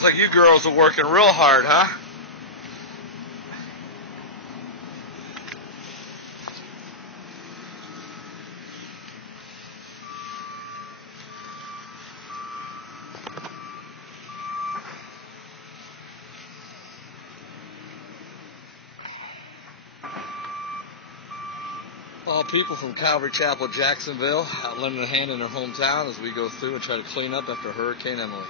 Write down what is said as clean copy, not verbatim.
Looks like you girls are working real hard, huh? All people from Calvary Chapel, Jacksonville, out lending a hand in their hometown as we go through and try to clean up after Hurricane Emily.